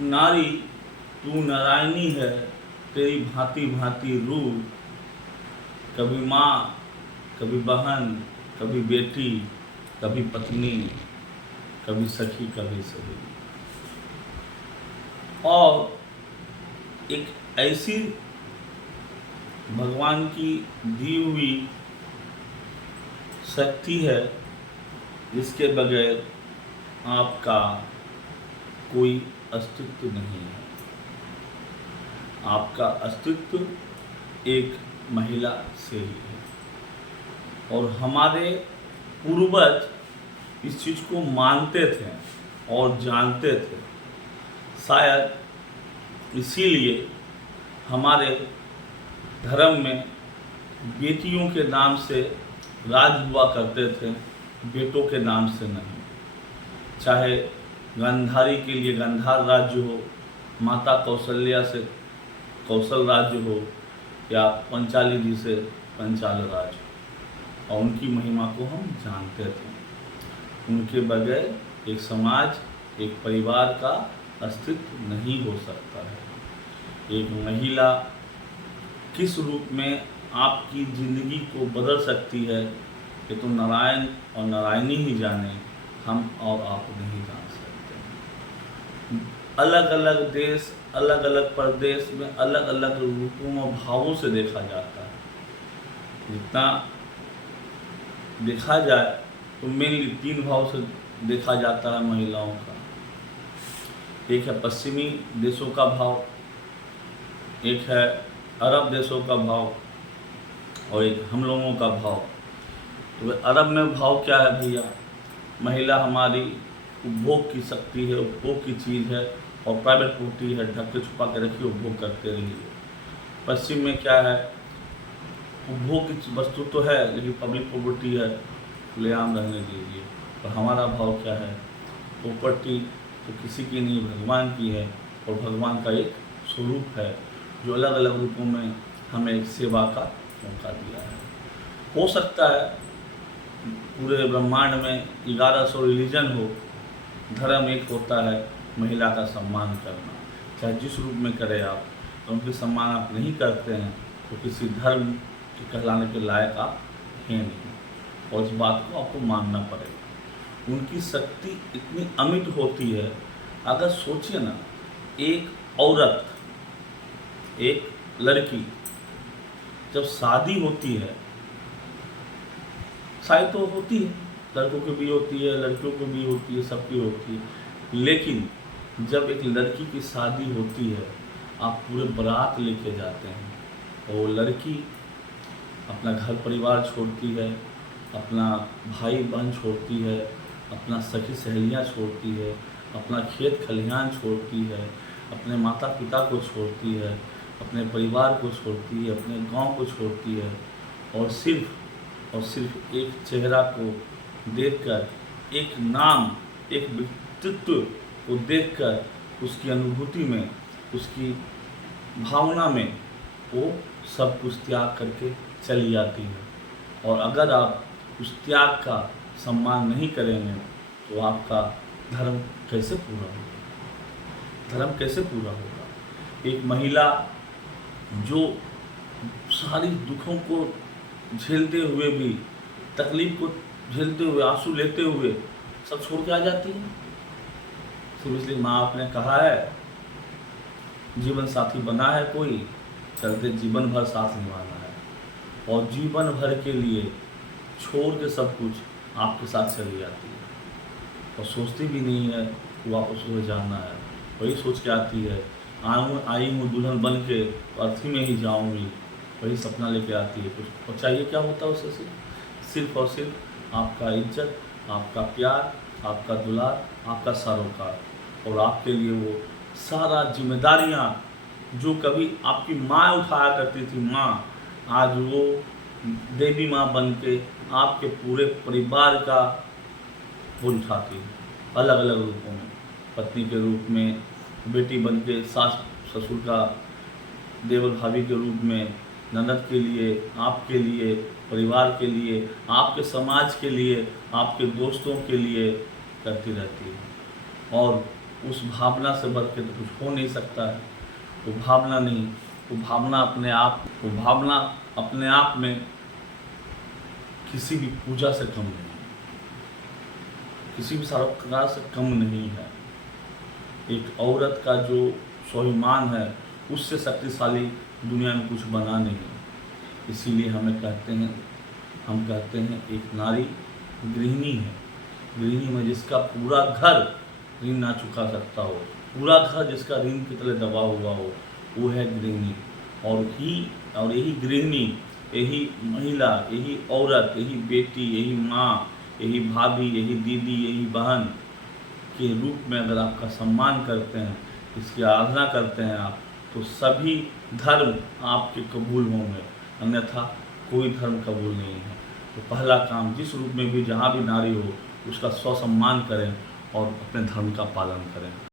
नारी तू नारायणी है, तेरी भांति भांति रूप, कभी माँ, कभी बहन, कभी बेटी, कभी पत्नी, कभी सखी, कभी सहेली। और एक ऐसी भगवान की दी हुई शक्ति है जिसके बगैर आपका कोई अस्तित्व नहीं है। आपका अस्तित्व एक महिला से ही है। और हमारे पूर्वज इस चीज़ को मानते थे और जानते थे। शायद इसीलिए हमारे धर्म में बेटियों के नाम से राज हुआ करते थे, बेटों के नाम से नहीं। चाहे गांधारी के लिए गांधार राज्य हो, माता कौशल्या से कौशल राज्य हो, या पंचाली जी से पंचाल राज्य हो। और उनकी महिमा को हम जानते थे। उनके बगैर एक समाज, एक परिवार का अस्तित्व नहीं हो सकता है। एक महिला किस रूप में आपकी ज़िंदगी को बदल सकती है, ये तो नारायण और नारायणी ही जाने, हम और आप नहीं जान सकते। अलग अलग देश, अलग अलग प्रदेश में अलग अलग रूपों और भावों से देखा जाता है। जितना देखा जाए तो मेनली 3 भाव से देखा जाता है महिलाओं का। एक है पश्चिमी देशों का भाव, एक है अरब देशों का भाव, और एक हम लोगों का भाव। तो अरब में भाव क्या है भैया? महिला हमारी उपभोग की शक्ति है, उपभोग की चीज़ है, और प्राइवेट प्रॉपर्टी है, ढक के छुपा के रखिए, उपभोग करते रहिए। पश्चिम में क्या है? उपभोग की वस्तु तो है लेकिन पब्लिक प्रॉपर्टी है, खुलेआम रहने दीजिए। और हमारा भाव क्या है? प्रॉपर्टी तो किसी की नहीं, भगवान की है, और भगवान का एक स्वरूप है जो अलग अलग रूपों में हमें सेवा का मौका दिया है। हो सकता है पूरे ब्रह्मांड में 1100 रिलीजन हो, धर्म एक होता है महिला का सम्मान करना। चाहे जिस रूप में करें आप, तो उनके सम्मान आप नहीं करते हैं तो किसी धर्म के कहलाने के लायक आप हैं नहीं। और इस बात को आपको मानना पड़ेगा। उनकी शक्ति इतनी अमिट होती है। अगर सोचिए ना, एक औरत, एक लड़की जब शादी होती है, शादी तो होती है, लड़कों की भी होती है, लड़कियों की भी होती है, सबकी होती है। लेकिन जब एक लड़की की शादी होती है, आप पूरे बारात लेके जाते हैं, और वो लड़की अपना घर परिवार छोड़ती है, अपना भाई बहन छोड़ती है, अपना सखी सहेलियाँ छोड़ती है, अपना खेत खलिहान छोड़ती है, अपने माता पिता को छोड़ती है, अपने परिवार को छोड़ती है, अपने गांव को छोड़ती है, और सिर्फ एक चेहरा को देखकर, एक नाम, एक व्यक्तित्व को देखकर, उसकी अनुभूति में, उसकी भावना में वो सब कुछ त्याग करके चली जाती है। और अगर आप उस त्याग का सम्मान नहीं करेंगे तो आपका धर्म कैसे पूरा होगा? धर्म कैसे पूरा होगा? एक महिला जो सारी दुखों को झेलते हुए भी, तकलीफ को झेलते हुए, आंसू लेते हुए सब छोड़ के आ जाती है, सिर्फ इसलिए माँ आपने कहा है जीवन साथी बना है कोई, चलते जीवन भर साथ निभाना है। और जीवन भर के लिए छोड़ के सब कुछ आपके साथ चली जाती है, और सोचती भी नहीं है कि वापस उसे जाना है। वही सोच के आती है, आई हूँ दुल्हन बन के, तो अर्थी में ही जाऊँगी, वही सपना लेके आती है कुछ। और चाहिए क्या होता है उसे? सिर्फ और सिर्फ आपका इज्जत, आपका प्यार, आपका दुलार, आपका सरोकार। और आपके लिए वो सारा जिम्मेदारियाँ जो कभी आपकी माँ उठाया करती थी, माँ, आज वो देवी माँ बन के आपके पूरे परिवार का बोझ उठाती है, अलग अलग रूपों में। पत्नी के रूप में, बेटी बन के सास ससुर का, देवर भाभी के रूप में, ननद के लिए, आपके लिए, परिवार के लिए, आपके समाज के लिए, आपके दोस्तों के लिए करती रहती है। और उस भावना से बढ़ के तो कुछ हो नहीं सकता है। वो भावना नहीं, वो भावना अपने आप में किसी भी पूजा से कम नहीं है, किसी भी सरोकार से कम नहीं है। एक औरत का जो स्वाभिमान है उससे शक्तिशाली दुनिया में कुछ बना नहीं। इसीलिए हम कहते हैं एक नारी गृहिणी है। गृहिणी में जिसका पूरा घर ऋण ना चुका सकता हो, पूरा घर जिसका ऋण के तले दबा हुआ हो, वो है गृहिणी। और यही गृहिणी, यही महिला, यही औरत, यही बेटी, यही माँ, यही भाभी, यही दीदी, यही बहन के रूप में अगर आपका सम्मान करते हैं, इसकी आराधना करते हैं आप, तो सभी धर्म आपके कबूल होंगे, अन्यथा कोई धर्म कबूल नहीं है। तो पहला काम, जिस रूप में भी जहाँ भी नारी हो उसका स्वसम्मान करें और अपने धर्म का पालन करें।